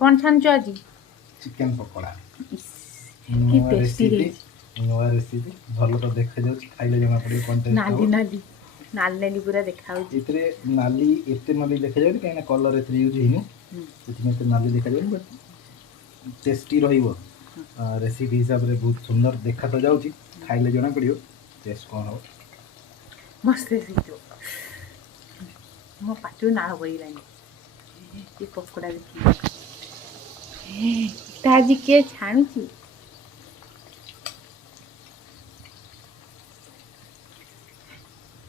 कौन छानचो आज चिकन पकोड़ा कि टेस्टी नुआ रेसिपी भल तो देखा जाउछि खाइले जमा पड़े कोन टेस्ट नाली नाली नाली नाली पूरा देखा होछि इतरे नाली एते नाली देखा जाउछि काहे ना कलर एते यूज हिनी सेति में नाली देखा जाउछि बट टेस्टी रहिबो रेसिपी हिसाब रे बहुत सुंदर देखा तो जाउछि खाइले जणा पड़ियो टेस्ट कोन हो मस्त रेसिपी मो पाटू ना होइलानी ये पकोड़ा देखि ताजी के छाणुछि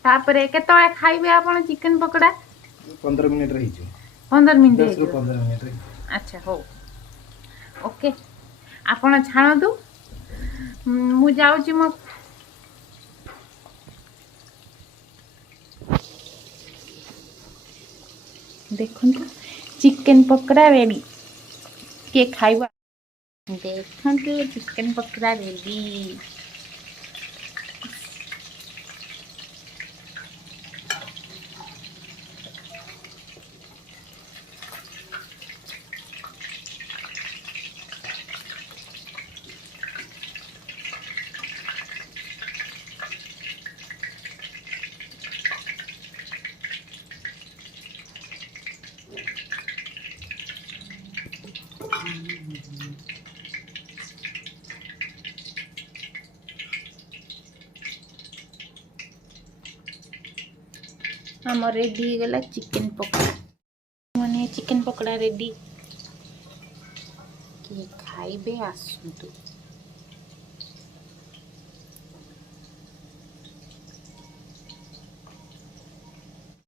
तापरे केतळे खाइबे आपण चिकन पकोड़ा 15 मिनिट रही छु 15 मिनिट 10 ରୁ 15 मिनिट रही अच्छा हो ओके आपण छाणतु मु जाउछि मो देखंतु चिकन पकोड़ा रेडी के खाइबा देखंतु चिकन पकोड़ा रेडी हम रेडी गला चिकन पकोड़ा माने चिकन पकोड़ा रेडी के खाइबे आसंतु।